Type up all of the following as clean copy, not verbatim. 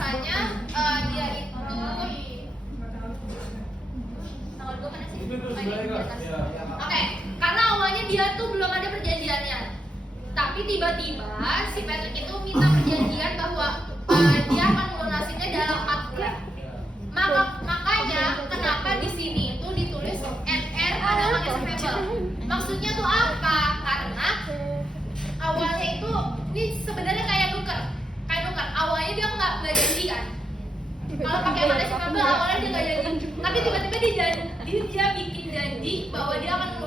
misalnya dia itu tanggal 2 mana sih? Oke, karena awalnya dia tuh belum ada perjanjiannya, tapi tiba-tiba si Patrick itu minta perjanjian bahwa dia akan melunasinya dalam 4 bulan. Makanya kenapa di sini itu ditulis NR ada receivable. Maksudnya tuh apa? Karena awalnya itu ini sebenarnya kayak nuker. Awalnya dia nggak janji kan. Kalau pakai receivable awalnya dia nggak janji, tapi tiba-tiba dia bikin janji bahwa dia akan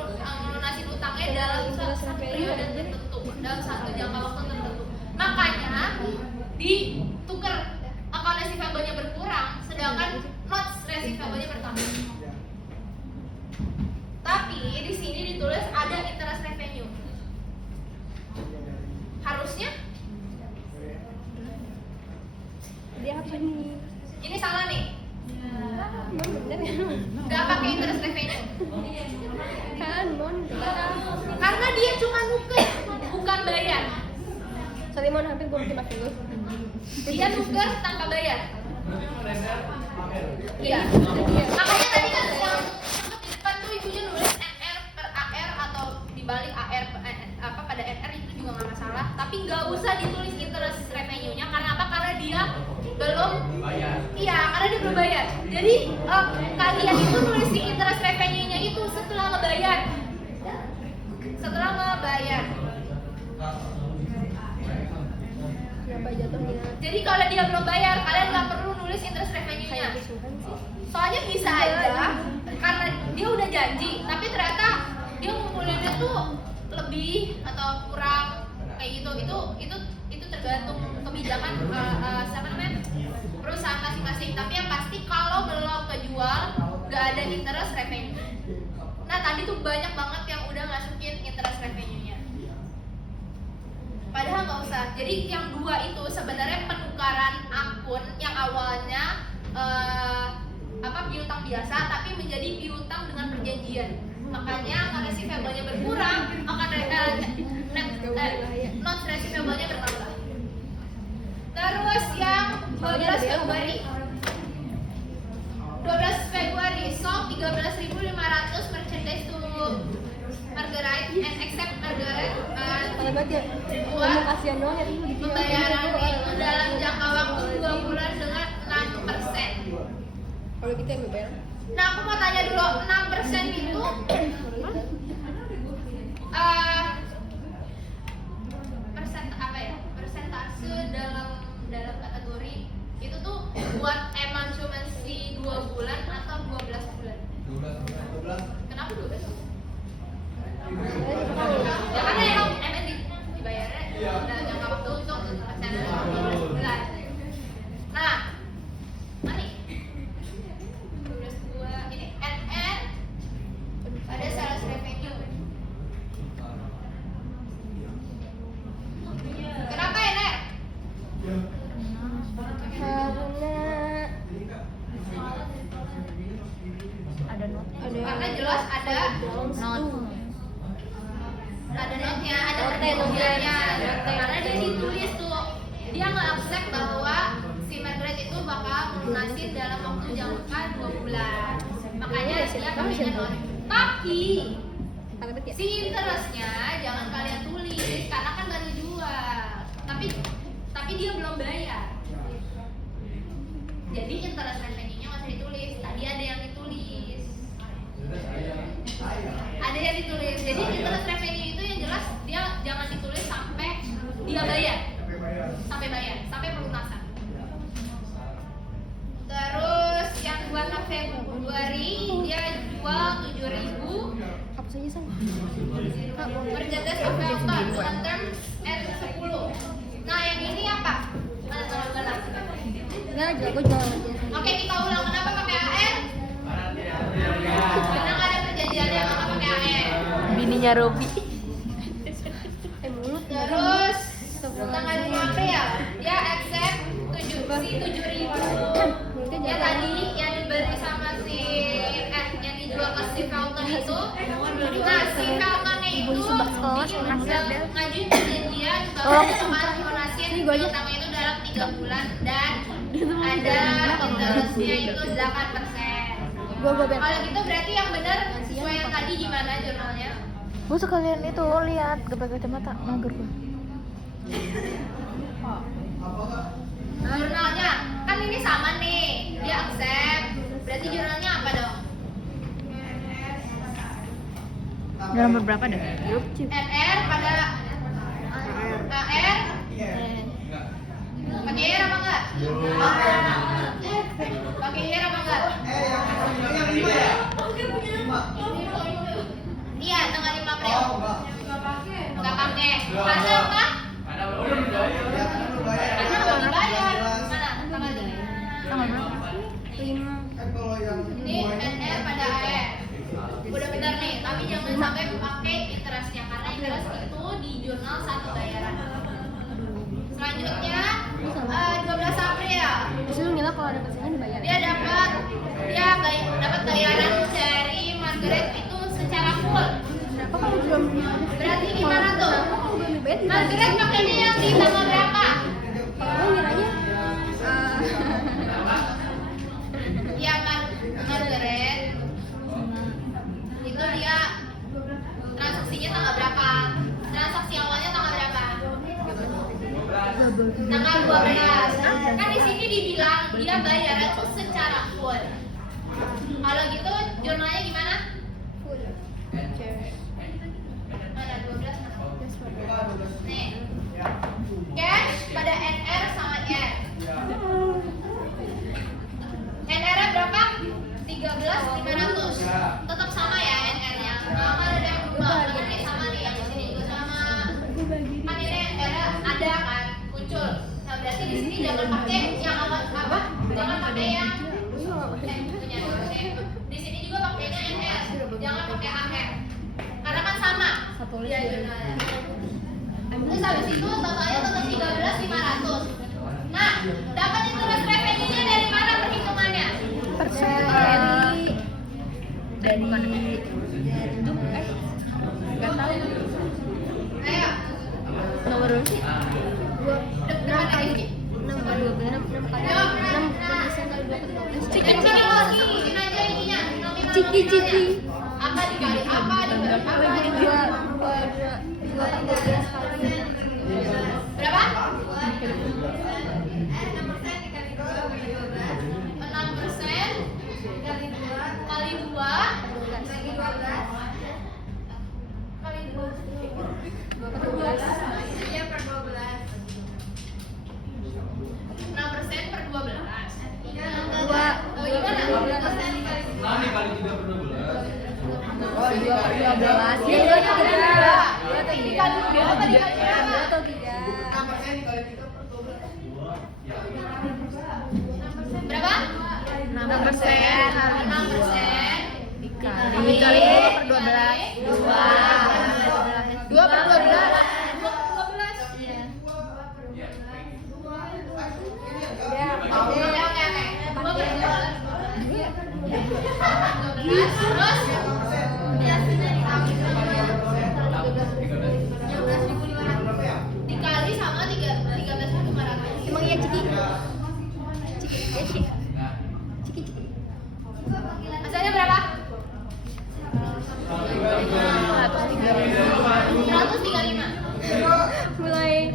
melunasin utangnya dalam satu periode tertentu, dalam satu jangka waktu tertentu. Makanya ditukar account receivable-nya berkurang, sedangkan notes receivable-nya bertambah. Tapi di sini ditulis ada interest revenue. Harusnya dia apa nih? ini salah nih. Bener ya? Gak pakai interest revenue. Kan Mon. Karena dia cuma nuker, bukan bayar. Sorry Mon, hampir gue bikin pakai gue. Dia nuker tanpa bayar. Iya. Makanya tadi kan yang di depan tuh ibunya nulis NR per AR atau dibalik AR pada NR itu juga nggak masalah. Tapi nggak usah ditulis interest revenue-nya. Karena apa? Karena dia belum bayar. Iya, karena dia belum bayar. Jadi kalian itu nulis si interest revenue-nya itu setelah ngebayar. Kenapa jatuhnya? Jadi kalau dia belum bayar, kalian nggak perlu nulis interest revenue-nya. Soalnya bisa aja karena dia udah janji, tapi ternyata dia ngumpulinnya tuh lebih atau kurang kayak gitu. Itu tergantung kebijakan perusahaan masing-masing. Tapi yang pasti kalau belum kejual nggak ada interest revenue. Nah tadi tuh banyak banget yang udah masukin interest revenue-nya. Padahal nggak usah. Jadi yang dua itu sebenarnya penukaran akun yang awalnya piutang biasa tapi menjadi piutang dengan perjanjian. Makanya akan receivable-nya berkurang, akan notes receivable-nya bertambah. Terus yang 12 Februari. 12 Februari, sold 13.500 merchandise to Margaret and accept Margaret buat kasihan doang ya itu pembayaran itu dalam jangka waktu 2 bulan dengan 6%. Kalau kita yang bayar. Nah, aku mau tanya dulu, 6% itu persentase dalam kategori itu tuh buat emang cuma si 2 bulan atau 12 bulan? 12. Kenapa 12? Ya karena emang dibayarnya dalam jangka waktu untuk persen 12 bulan. Nah, mari 12 ini NR pada sales revenue. Kenapa NR? Karena jelas ada notnya, ada perjanjiannya. Karena dia ditulis tuh, dia nge-accept bahwa si Margaret itu bakal melunasin dalam waktu jangka 2 bulan. Makanya dia pakainya not. Tapi si interestnya jangan kalian tulis karena kan baru jual. Tapi dia belum bayar. Jadi interest revenue-nya masih ditulis. Tadi ada yang ditulis. Jadi interest revenue itu yang jelas dia jangan ditulis sampai dia bayar. Sampai pelunasan. Terus yang 26 Februari dia jual 7.000. Apa saja sang? Merchandise of Elton dengan terms R10. Nah yang ini apa? Mana tolong-tolong. Enggak, gue jual aja. Oke, kita ulang. Kenapa pakai AR? Karena nggak ada perjanjiannya, maka pakai AR. Bininya Robi. Mulut. Terus tanggal 2 April dia accept 7.000. Ya tadi yang diberi sama yang dijual ke si Falcon itu. Nah si Falconnya itu ngajuin perjanjian bahwa akan melunasin utang itu dalam 3 bulan dan ada interestnya itu 8%. Gua Ben. Kalau gitu berarti yang benar sesuai yang tadi gimana jurnalnya? Gue sekalian itu lihat gak pakai kacamata, mager gue. Jurnalnya kan ini sama nih, dia accept. Berarti jurnalnya apa dong? Dalam beberapa dah. NR pada AR pakai IR apa enggak? Pakai IR apa enggak? Iya, tanggal 5 April. Enggak pakai. Karena apa? Karena belum dibayar. Mana? Tanggal ini. Tanggal berapa? 5. Ini NR pada AR. Udah benar nih, tapi jangan sampai pakai interestnya karena interest itu di jurnal 1 bayaran. Selanjutnya 12 April. Terus lu ngira kalau ada pesanan dibayar. Dia dapat bayaran dari Margaret itu secara full. Berapa kalau belum Berarti gimana tuh? Kalau belum dibayar Margaret pakainya yang di tanggal berapa? Kalau ngiranya Ya Margaret itu dia transaksinya tanggal berapa? Transaksi awalnya tanggal berapa? Tanggal 12. Kan di sini dibilang dia bayarnya tuh secara full. Kalau gitu jurnalnya gimana? Mana 12 mana? Nih. Cash pada NR sama R. NR -nya berapa? 13.500. Tetap sama ya NR-nya. Nggak ada yang berubah. Karena ini sama nih yang di sini juga sama. Kan ini NR ada kan muncul. Nah berarti di sini jangan pakai yang apa? Jangan pakai yang punya di sini juga pakainya NR. Jangan pakai AR. Karena kan sama. Dia jurnalnya. Terus habis itu totalnya tetap 13.500. Nah, dapat interest revenue-nya dari mana perhitungannya? dari nggak tahu Ayo, Nomor berapa sih? berapa kali? 6 kali 12 6 kali 6 persen kali 12. Ciki masukin aja ininya. nominal Ciki. nominalnya. Apa dikali apa dikali apa? Dua per 12 kali. Berapa? 6% kali 2 kali 12 iya per 12 6% per 12 Dua. oh gimana? 12 kali 3 per 12. Ya, 2 atau 3. Ini kali 2 apa dikali berapa? 2 atau 3. Berapa? 6%. 6% Dikali 2 per 12. 2 per 12. 12. Iya. Oke. 2 per 12. Terus dikali sama 13.500. Emang iya Ciki? Ya Ciki. Ciki. Hasilnya berapa? 135. Mulai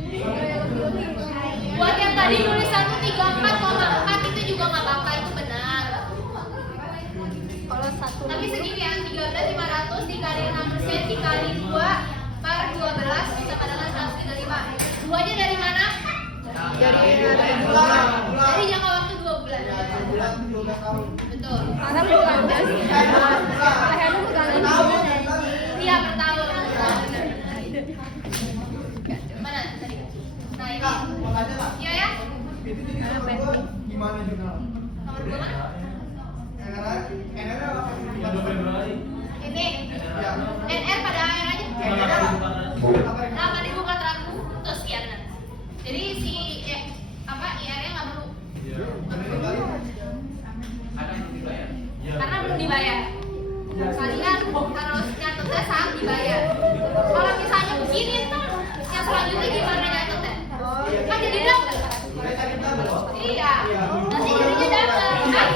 Buat yang tadi nulis 134,4 itu juga nggak apa-apa, itu benar. kalau 1 Tapi segini ya, 13.500 dikali 6% dikali 2 per 12 sama dengan 135. Duanya dari mana? Dari jangka waktu 2 bulan. Betul. karena bukan lehernya bukan Iya per tahun. Mana tadi? Nah ini. Iya ya? Gimana jurnal? Nomor 2 mana? Ini. NR pada akhir aja. 8.400 terus sekian. Jadi si IR-nya nggak perlu. Karena belum dibayar. Kalian harus nyatetnya saat dibayar. Kalau misalnya begini ntar yang selanjutnya gimana nyatetnya? Kan jadi double. Iya, nanti jadinya double kan?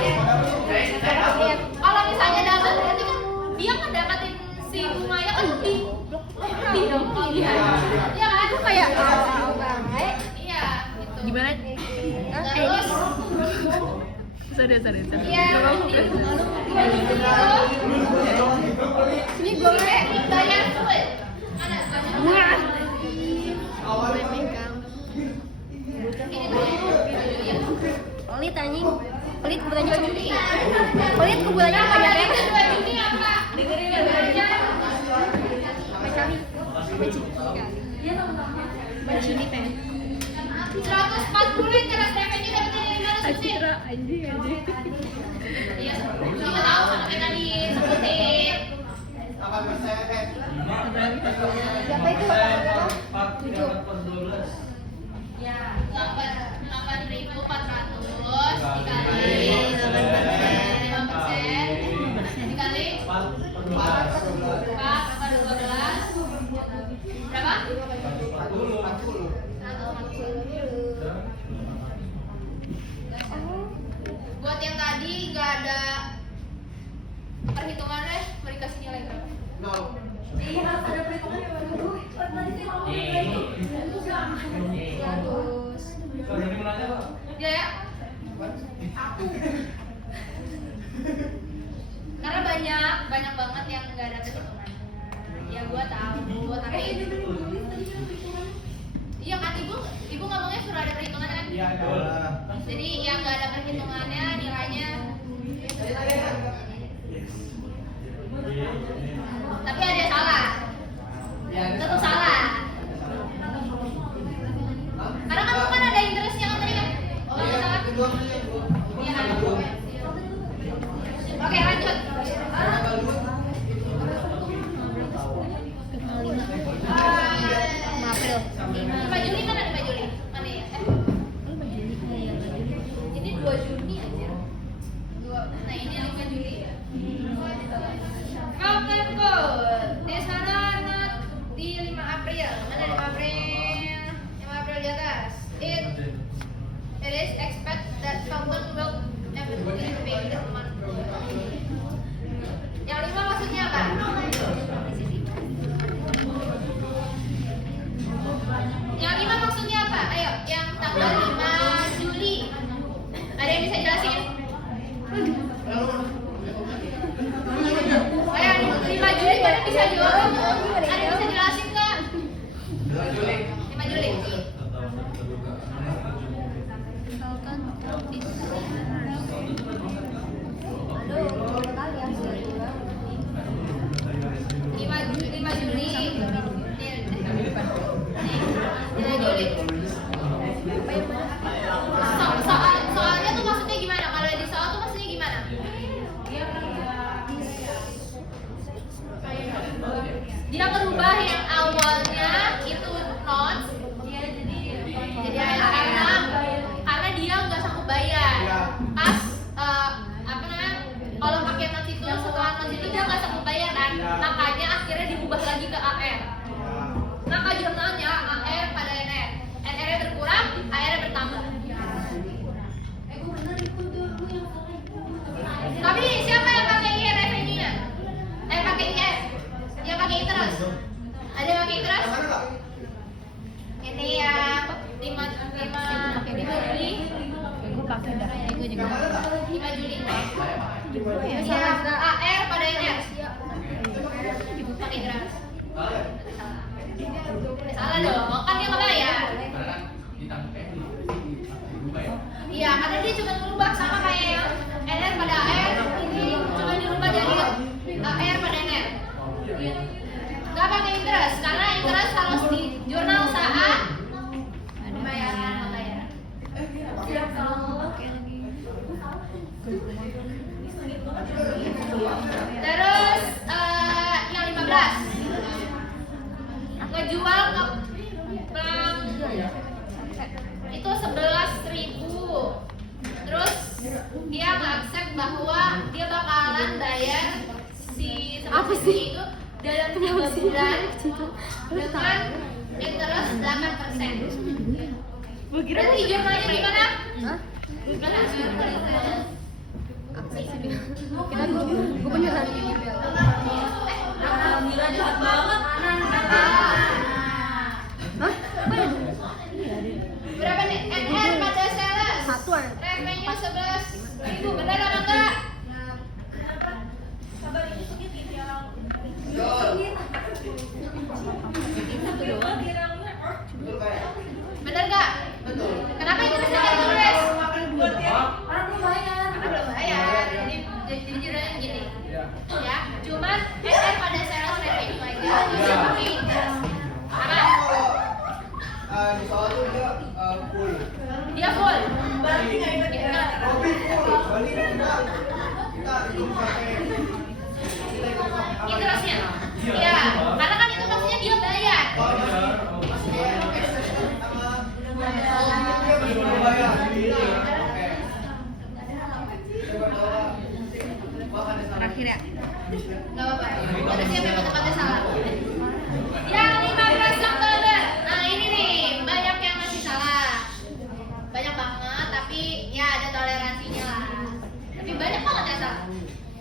Kalau misalnya double berarti kan dia ngedapatin si bunganya kan lebih dong kalau dia. Iya kan? Itu kayak baik. Iya, gitu. Gimana? Terus Sorry. iya, Ini gue banyak full. Mana? Banyak. pelit anjing. Pelit kebutuhannya sendiri. Pelit kebutuhannya banyak ya. Ini apa? Dengerin aja. Kali. Bacini teh. 140 yang keras revenue dapat dari mana sih? Anjing. Iya, kita tahu sama kita disebutin. Siapa itu? 8.400 dikali 5% dikali 4 apa 12 berapa? 140. Buat yang tadi nggak ada perhitungannya, mau dikasih nilai berapa? Iya, ada perhitungannya. Ya. Karena banyak banget yang nggak ada perhitungannya. Ya gua tahu, tapi iya kan ibu ngomongnya suruh ada perhitungannya kan? Iya, ada. Jadi yang nggak ada perhitungannya nilainya. Tapi ada yang salah. Tetap salah. Karena kamu kan ada interestnya kan tadi kan? Oh, nggak salah. Iya kan? Oke, lanjut. April. 5 Juli mana 5 Juli? Mana ya? Ini 2 Juni aja. Nah, ini 5 Juli ya. Captain Code. Desana not di 5 April. Mana 5 April? 5 April di atas. It is expect that Fountain will eventually pay the month. Yang 5 maksudnya apa? Yang 5 maksudnya apa? Ayo, yang tanggal 5 Juli. Ada yang bisa jelasin? Ayo, 5 Juli mana bisa jawab? Ada yang bisa jelasin nggak? 5 Juli. Soalnya tuh maksudnya gimana? Kalau di soal tuh maksudnya gimana? Dia merubah yang awalnya itu notes jadi karena dia nggak sanggup bayar. Pas apa namanya? Kalau pakai notes itu setelah notes itu dia nggak sanggup bayar kan? Makanya akhirnya diubah lagi ke AR. Maka jurnalnya AR pada NR. NR-nya berkurang, AR-nya bertambah. Tapi siapa yang pakai IR revenue-nya? Pakai IR. Yang pakai interest. Ada yang pakai interest? Ini yang 5 Juli. Gue pakai dah. Gue juga. 5 Juli. Yang AR pada NR. Pakai interest. Salah dong, kan dia nggak bayar. Iya, karena dia cuma merubah sama kayak yang NR pada AR, ini cuma dirubah jadi AR pada NR. Nggak pakai interest, karena interest harus di jurnal saat pembayaran. Terus yang 15 ngejual ke bank itu 11.000. Terus dia nge-accept bahwa dia bakalan bayar si Apa sih? itu dalam 3 bulan dengan interest 8%. Berarti jurnalnya gimana? Hah? Gimana? Apa sih? Kira gue beneran gini Bel. Alhamdulillah jahat banget. Hah? Apa ya? Berapa nih? NR pada sales. Satuan. Revenue 11.000. Benar apa enggak? Benar nggak? Kenapa itu bisa tertulis? Orang belum bayar. Karena belum bayar. Jadi jurnalnya gini. Ya, cuman NR pada sales revenue aja bisa pakai indeks. Karena Di soal tuh dia full. dia full. Robin full. Balik kita itu pakai Interestnya. Iya, karena kan itu maksudnya dia bayar. dia belum bayar. Terakhir ya. Gak apa-apa. Ada siapa yang tempatnya salah? Yang 15 Oktober. Nah ini nih, banyak yang masih salah. Banyak banget, tapi ya ada toleransinya lah. Tapi banyak banget yang salah.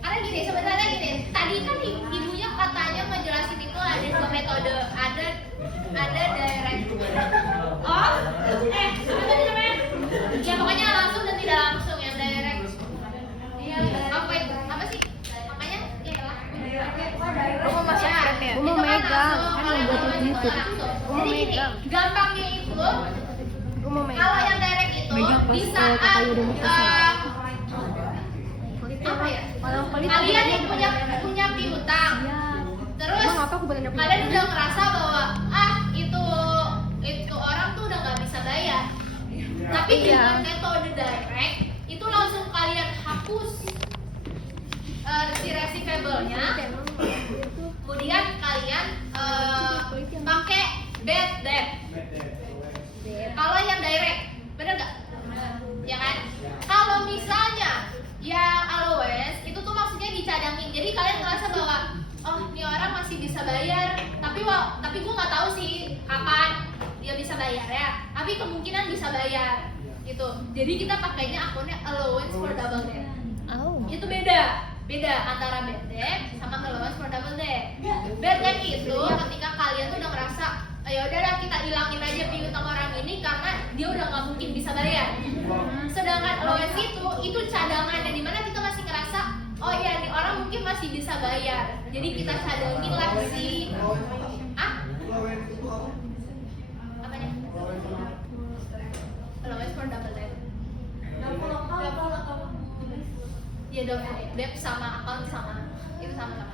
Karena gini, sebenarnya gini. Tadi kan ibunya katanya ngejelasin itu ada dua metode. Ada direct. Oh, apa tadi namanya? Ya pokoknya langsung dan tidak langsung yang direct. Apa itu? Apa sih? Makanya ya lah. Lo mau masuk frame ya? Gue mau megang. Kan yang buat YouTube. Gue mau Jadi gini, megang. gampangnya itu Gue mau megang. kalau yang direct itu Megang pas di saat kakak udah mau selesai. apa ya? Kalau pelit Kalian yang punya piutang. Terus Emang apa aku bener punya kalian piutang? udah ngerasa bahwa itu orang tuh udah nggak bisa bayar. Tapi Iya. dengan metode direct itu langsung kalian hapus si receivable-nya. Kemudian kalian pakai bad debt. Kalau yang direct, bener nggak? Ya kan? Kalau misalnya yang allowance itu tuh maksudnya dicadangin. Jadi kalian ngerasa bahwa oh ini orang masih bisa bayar, tapi gue nggak tahu sih kapan dia bisa bayar ya. Tapi kemungkinan bisa bayar gitu. Jadi kita pakainya akunnya allowance for double debt. Oh. Itu beda antara bad debt sama allowance for double debt. Bad debt itu ketika kalian tuh udah ngerasa ya udahlah kita hilangin aja piutang orang ini karena dia udah nggak mungkin bisa bayar. Sedangkan allowance itu cadangan yang dimana kita masih ngerasa oh iya nih orang mungkin masih bisa bayar. Jadi kita cadangin lah si apanya? Allowance for double debt. Ya debt sama account sama itu sama-sama.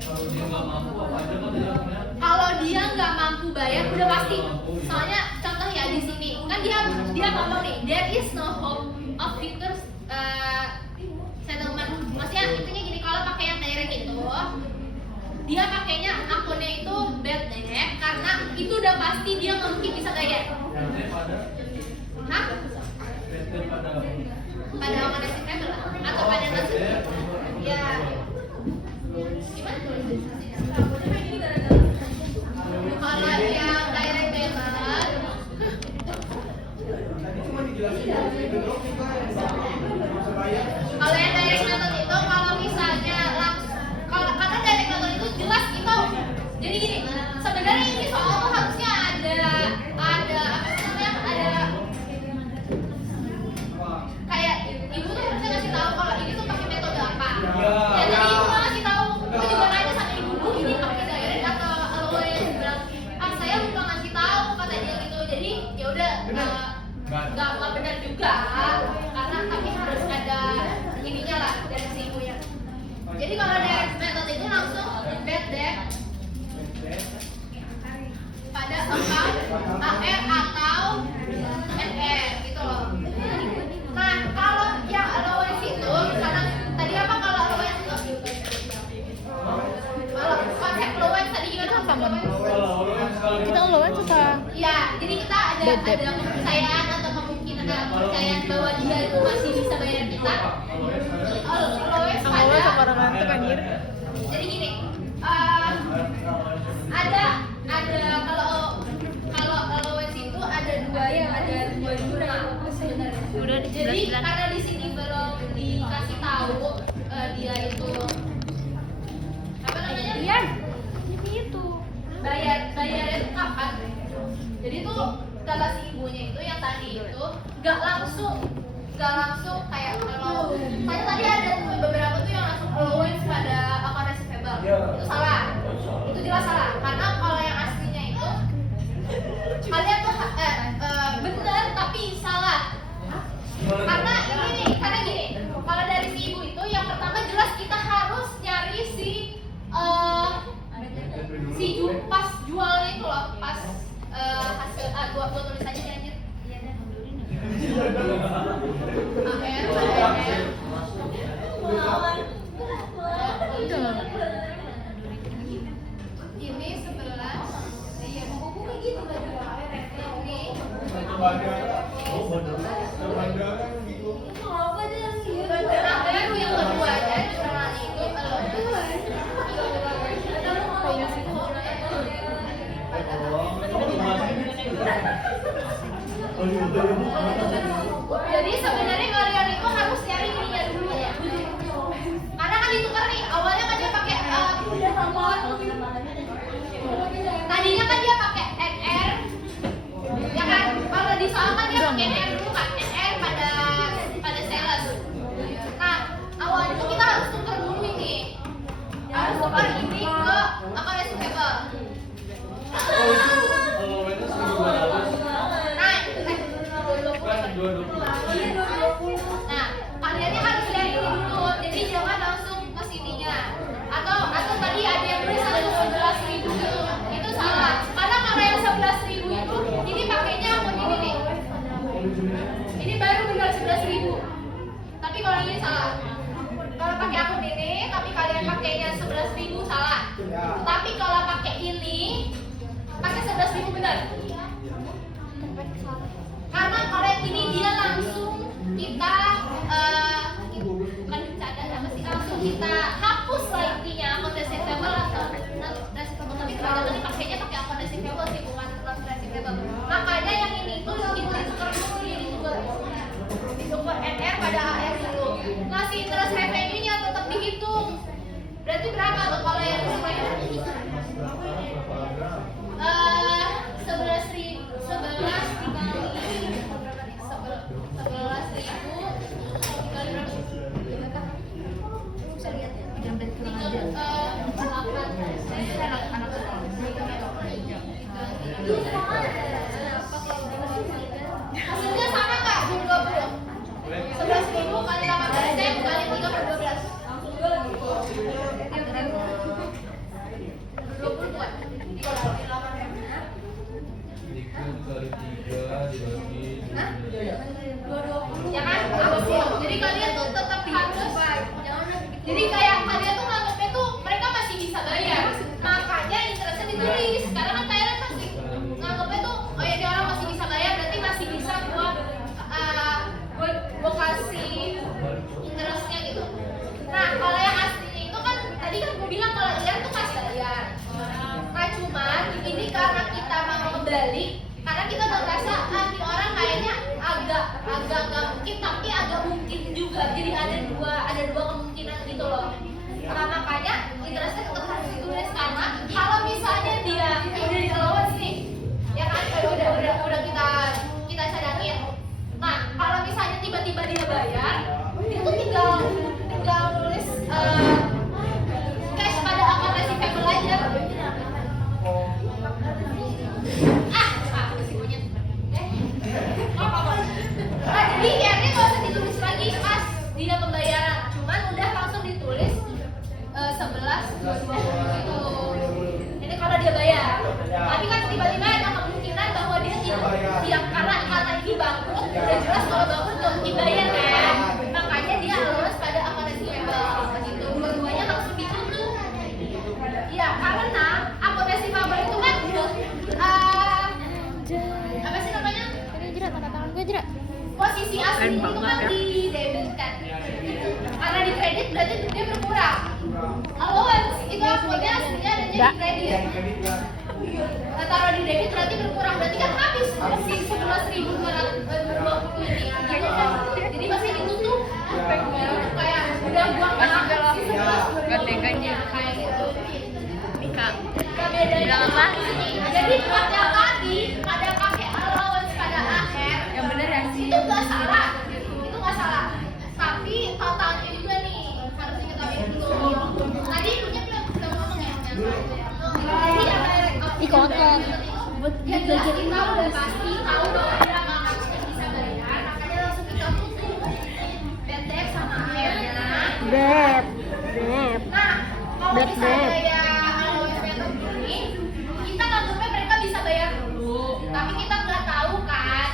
Kalau dia nggak mampu apa aja kan dia punya. Kalau dia nggak mampu bayar udah pasti. Soalnya contoh ya di sini kan dia ngomong nih there is no hope of future settlement. Maksudnya intinya gini, kalau pakai yang direct itu dia pakainya akunnya itu bad debt karena itu udah pasti dia nggak mungkin bisa bayar. Hah? Pada amanah receivable atau pada nasib? Ya. Gimana tuh? Kalau yang direct payment kalau yang direct method itu kalau misalnya karena direct method itu jelas itu jadi gini sebenarnya ini soal tuh harusnya ada apa sih namanya ada kayak ibu tuh harusnya ngasih tahu kalau ini tuh pakai metode apa ya tadi ibu nggak ngasih tahu aku juga nanya sama ibu ini pakai direct atau allowance bilang saya lupa ngasih tahu kata dia gitu jadi ya udah nggak benar juga karena tapi harus ada ininya lah dari si ibunya. Jadi kalau direct method itu langsung bad debt pada account AR atau NR gitu loh. Nah kalau yang allowance itu sekarang tadi apa kalau allowance itu? Kalau konsep allowance tadi gimana? Kita ngeluarin suka Ya, jadi kita ada kepercayaan atau kemungkinan kepercayaan bahwa dia itu masih bisa bayar kita. Allowance sama pada orang ngantuk anjir. jadi gini, ada kalau allowance itu ada dua bayar ada 2 juta sebenarnya. Udah di Jadi 11. karena di sini belum dikasih tahu dia itu apa namanya? Iya. Itu. Bayar itu kapan? Jadi tuh kata si ibunya itu yang tadi itu gak langsung kayak kalau saya tadi ada beberapa tuh yang langsung allowance pada account receivable. Itu salah. Itu jelas salah. Karena kalau yang aslinya itu kalian tuh bener tapi salah. Karena gini, kalau dari si ibu itu yang pertama jelas kita harus nyari pas jualnya itu loh, pas hasil gua tulis aja nih anjir. Ini 11. Iya, mau buka gitu baju ini. Nah, baru yang kedua aja jurnalnya itu jadi sebenarnya kalian itu harus nyari ininya dulu ya. Karena kan ditukar nih, awalnya kan dia pakai tadinya kan dia pakai NR. Ya kan, kalau di soal kan dia pakai NR dulu kan, NR pada sales. Nah, awalnya tuh kita harus tukar dulu ini. Harus tukar ini ke account receivable. Nah, kaliannya harus dari ini dulu. Jadi jangan langsung ke sininya. Atau tadi ada yang tulis 11.000 gitu. Itu salah. Karena kalau yang 11.000 itu ini pakainya akun ini nih. Ini baru benar 11.000. Tapi kalau ini salah. Kalau pakai akun ini, tapi kalian pakainya 11.000 salah. Tapi kalau pakai ini, pakai 11.000 benar. Karena kalau yang ini dia langsung kita bukan bercanda apa sih, langsung kita hapus lah intinya akun receivable atau receivable, tapi kebanyakan dipakainya pakai akun receivable sih, bukan langsung receivable. Makanya yang ini itu kita tukar dulu, jadi tukar NR pada AR dulu. Ngasih interest revenue-nya tetap dihitung. Berarti berapa tuh kalau yang supaya 11.000 kali 18 kali 3/12. 20 buat. Ya kan? Jadi kalian tuh tetap harus. Jadi kayak kalian tuh nganggapnya tuh mereka masih bisa bayar. Makanya interestnya ditulis. Karena kan kalian masih nganggapnya tuh oh ya, dia orang masih bisa bayar, berarti masih bisa gua kasih interestnya gitu. Nah, kalau yang aslinya itu kan tadi kan gua bilang kalau Ian tuh masih bayar. Nah, cuman ini karena kita mau kembali, karena kita udah ngerasa nih orang kayaknya agak nggak mungkin tapi agak mungkin juga. Jadi ada dua kemungkinan gitu loh. Nah, makanya interestnya tetap harus ditulis, karena kalau misalnya dia udah di allowance nih, ya kan udah kita cadangin. Nah, kalau misalnya tiba-tiba dia bayar, dia tuh tinggal nulis cash pada akun receivable aja. Nah, jadi IR-nya nggak usah ditulis lagi pas dia pembayaran, cuman udah langsung ditulis 11 gitu. Ini kalau dia bayar. Tapi kan tiba-tiba ada kemungkinan bahwa dia tidak karena ini bangkrut, udah jelas kalau bangkrut nggak mungkin bayar kan. Makanya dia harus pada akun receivable begitu. Dua-duanya langsung ditutup. Iya, karena akun receivable itu kan apa sih namanya? Ini jerat, tanda tangan gue jerat. Posisi asli itu kan di debit kan. Karena di kredit berarti dia berkurang. Allowance itu akunnya aslinya adanya di kredit. Nah, taruh di debit berarti berkurang, berarti kan habis si 11.000 gua nggak Ganti-ganti. Mika. bilang apa? Jadi pada tadi ada pakai allowance pada akhir. Yang bener ya sih. Itu nggak salah. Itu nggak salah. Tapi totalnya juga nih harus diketahui dulu. Tadi punya bilang udah ngomong ya. Jadi ada Kotor. ya jelas kita udah pasti tahu bahwa dia nggak bisa bayar, makanya langsung kita tutup BTF sama akhirnya. Beb. Nah, kalau Beb, misalnya Beb. ya allowance BTF ini, kita nganggapnya mereka bisa bayar dulu, tapi kita nggak tahu kan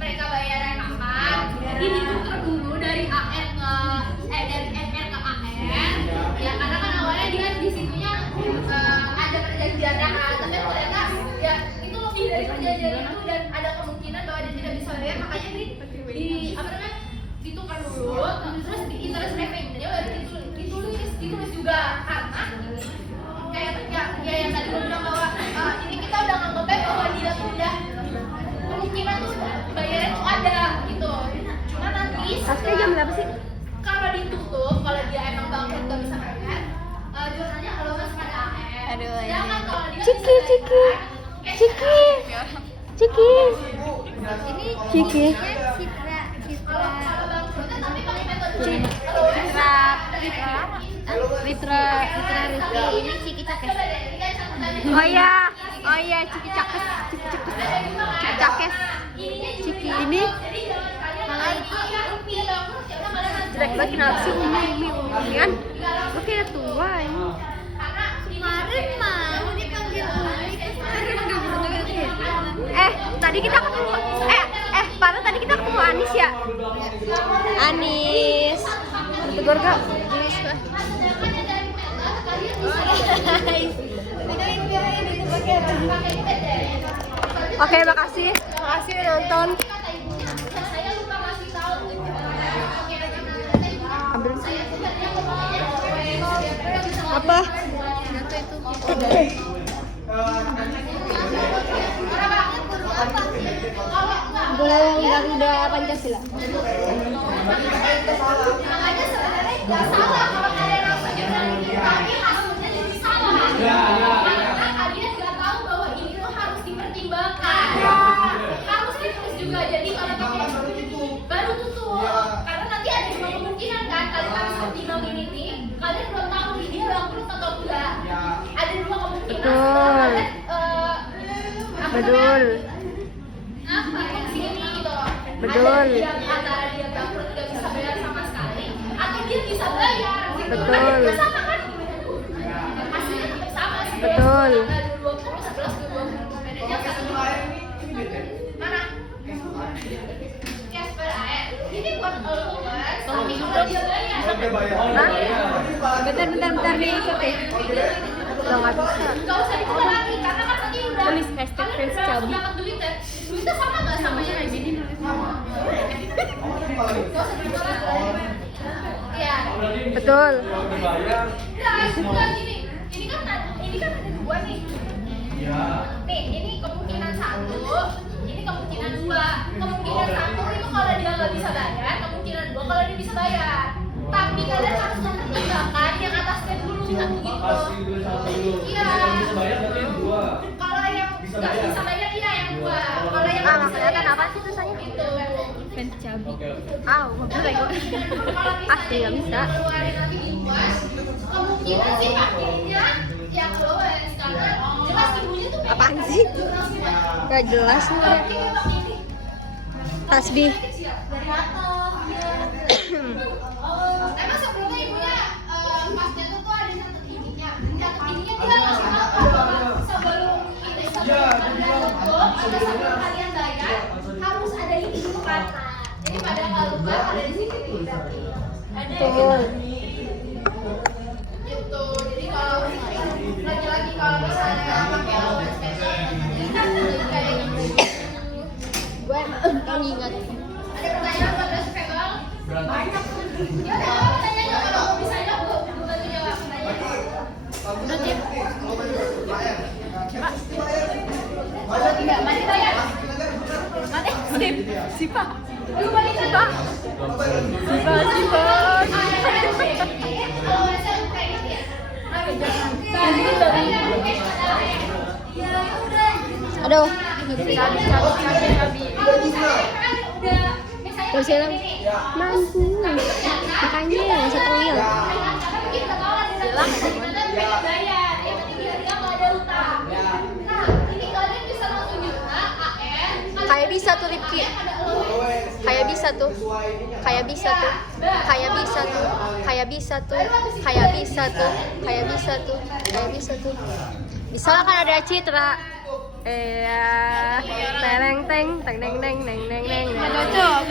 mereka bayarnya kapan. Jadi ditukar dulu dari AR ke dari MR ke AR. Ya karena kan awalnya dia di situnya ada perjanjiannya kan, tapi ternyata ya itu lebih dari perjanjian itu dan ada kemungkinan bahwa dia tidak bisa bayar, makanya di apa namanya ditukar dulu, terus di interest repayment-nya baru ditulis juga karena kayak ya yang tadi gue bilang bahwa ini kita udah nganggepnya bahwa dia tuh udah kemungkinan tuh bayarnya tuh ada gitu. Cuma nanti Tasnya jam berapa sih? kalau ditutup, kalau dia emang bangkrut gak bisa bayar, jurnalnya allowance pada AR. Aduh, Sedangkan kalau dia Ciki, bisa Ciki. bayar, Ciki. Ciki. ini Ciki. kalau bangkrutnya tapi pakai metode Ritra Rizky. ini Ciki Cakes. Oh iya, Ciki Cakes. Ciki Cakes. Ciki ini jelek banget, kenapa sih Umi kan? Lu kayak tua ini. Kemarin mau dipanggil Umi, Tadi kita ketemu Farah, tadi kita ketemu Anis ya? Anis. Tegur gak? Oke, makasih. Makasih udah nonton. saya lupa kasih tahu Ambil. Apa? Burung Garuda Pancasila. makanya sebenarnya nggak salah kalau kalian langsung bilang ini, tapi hasilnya jadi salah karena kalian nggak tahu bahwa ini tuh harus dipertimbangkan, harus ditulis juga. Jadi kalau pakai baru tutup, karena nanti ada dua kemungkinan kan, kalian harus pertimbangin ini, kalian belum tahu dia bangkrut atau enggak. Ada dua kemungkinan. Betul. Betul. Apa yang sini gitu loh. Betul. Ada yang antara dia bangkrut nggak bisa bayar sama sekali, atau dia bisa bayar gitu. Betul. Kan itu sama kan? Hasilnya tetap sama sih. Betul. 20, 11, 20. Bedanya satu. Mana? Cash per AR. Ini buat allowance, tapi kalau dia bayar. Sampai bayar. Bentar nih, Sofi. Udah nggak bisa. Nggak usah dibuka lagi, karena kan tadi udah Tulis hashtag kalian Friends udah langsung Cabi. dapat duitnya. Duitnya sama nggak sama yang di sini? Nggak usah dibuka lagi. Iya. Betul. Guys, bukan gini. Ini kan ada dua nih. Nih, ini kemungkinan satu, ini kemungkinan dua. Kemungkinan satu itu kalau dia nggak bisa bayar, kemungkinan dua kalau dia bisa bayar. Tapi kalian harus mempertimbangkan yang atasnya dulu gitu. Iya. Kalau yang nggak bisa bayar iya yang dua. Kalau yang nggak bisa bayar apa sih tulisannya? itu. Fans Cabi. Mobil lagi. Kalau Asli nggak bisa. keluarin nanti di luas, kemungkinan sih pakainya yang allowance karena jelas ibunya tuh pengen Apaan sih? jurnal semua. Gak jelas nih. Berarti memang ini Tasbih. dari atas dia. Emang sebelumnya ibunya pas jatuh tuh ada catat ininya dia ngasih tahu bahwa sebelum kalian bayar harus ada ini dulu kan. Jadi pada nggak lupa ada di sini nih berarti. Ada Betul. gitu. Jadi kalau lagi-lagi kalau misalnya pakai allowance spesial kayak gitu. Gue emang ingat. Ada pertanyaan buat Mas Febal? Banyak. Ya udah apa pertanyaannya kalau mau bisa jawab gue bantu jawab pertanyaannya. Tidak, mati bayar. Mati sip. Lu balik Sipa. Sipa. Ah, ya, Aduh. Udah bisa. Terus bilang mampu. Makanya yang satu real. Kayak bisa tuh Rifki. Kayak bisa tuh. Kayak bisa tuh. Kayak bisa tuh. Kayak bisa tuh. Kayak bisa tuh. Kayak bisa tuh. Kayak bisa tuh. Bisa lah kan ada Citra. Tereng teng teng teng teng teng teng teng. Cocok.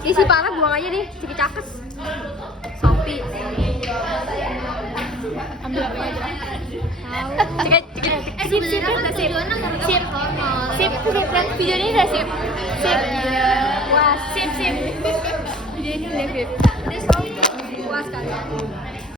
Si parah buang aja nih, si cakes. Sopi. Ambil apa aja? Sip. Video ini udah sip. Wah, Sip. video ini udah sip. Puas kali.